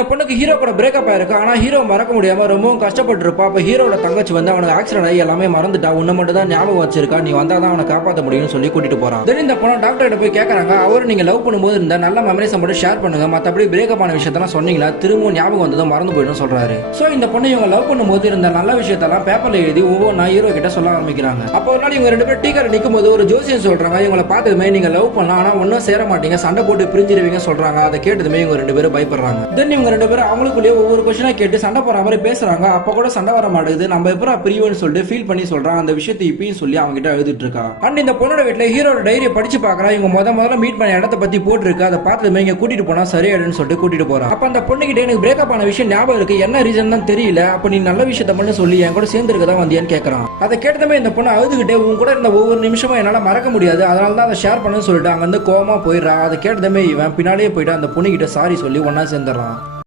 இந்த பொண்ணுக்கு ஹீரோ கூட பிரேக்கப் ஆயிருக்கு. ஆனா ஹீரோ மறக்க முடியாம ரொம்பவும் கஷ்டப்பட்டு இருப்பா. அப்ப ஹீரோட தங்கச்சி வந்து அவனுக்கு ஆக்சிடென்ட் ஆகி எல்லாமே மறந்துட்டா. உன்ன மட்டும் தான் ஞாபகம் வச்சிருக்கா, நீ வந்தாதான் அவனை காப்பாற்ற முடியும்னு சொல்லி கூட்டிட்டு போறான். தென் இந்த பொண்ணு டாக்டர் கிட்ட போய் கேட்கறாங்க, அவரு நீங்க லவ் பண்ணும்போது இருந்த நல்ல மெமரிஸ் மட்டும் ஷேர் பண்ணுங்க, மத்தபடி பிரேக்கப் ஆன விஷயத்தெல்லாம் சொன்னீங்களா திரும்பவும் ஞாபகம் வந்ததும் மறந்து போயிடும் சொல்றாரு. சோ இந்த பொண்ணு இவங்க லவ் பண்ணும்போது இருந்த நல்ல விஷயத்தெல்லாம் பேப்பர்ல எழுதி ஒவ்வொரு ஹீரோ கிட்ட சொல்ல ஆரம்பிக்கிறாங்க. அப்போ ஒரு நாள் இவங்க ரெண்டு பேரும் டீ கடை நிக்கும் போது ஒரு ஜோசியம் சொல்றாங்க, இவங்களை பார்த்ததுமே நீங்க லவ் பண்ணலாம் ஆனா ஒன்னும் சேர மாட்டீங்க, சண்டை போட்டு பிரிஞ்சிருவீங்க சொல்றாங்க. அதை கேட்டதுமே இவங்க ரெண்டு பேரும் பயப்படுறாங்க. தென் இவங்க ரெண்டு பேரும் அவங்களுக்குள்ளேயே ஒவ்வொரு கொஸ்டினா கேட்டு சண்டை போற மாதிரி பேசுறாங்க. அப்ப கூட சண்டை வர மாட்டேங்குது, நம்ம எப்பரா பிரிவுன்னு சொல்லிட்டு ஃபீல் பண்ணி சொல்றாங்க. அந்த விஷயத்தை இப்பயும் சொல்லி அவங்க கிட்ட எழுதிட்டு இருக்கா. அண்ட் இந்த பொண்ணோட வீட்டுல ஹீரோட டைரியை படிச்சு பாக்குறா. இவங்க முதல்ல மீட் பண்ண இடத்தை பத்தி போட்டுருக்கு. அதை பார்த்ததுமே இங்க கூட்டிட்டு போனா சரியாடுன்னு சொல்லிட்டு கூட்டிட்டு போறான். அப்ப அந்த பொண்ணுகிட்ட எனக்கு பிரேக்கப் ஆன விஷயம் ஞாபகம் இருக்கு, என்ன ரீசன் தான் தெரியல, அப்ப நீ நல்ல விஷயத்த மட்டும் சொல்லி என் கூட சேர்ந்து இருக்கதான் வந்தியான்னு கேட்கறான். அதை கேட்டதுமே இந்த பொண்ணு அழுதுகிட்டே உன் கூட இருந்த ஒவ்வொரு நிமிஷமும் என்னால மறக்க முடியாது, அதனால தான் அதை ஷேர் பண்ணு சொல்லிட்டு அங்க வந்து கோவமா போயிடுறா. அதை கேட்டதுமே இவன் பின்னாலேயே போயிட்டு அந்த பொண்ணு கிட்ட சாரி சொல்லி ஒன்னா சேர்ந்துடுறான்.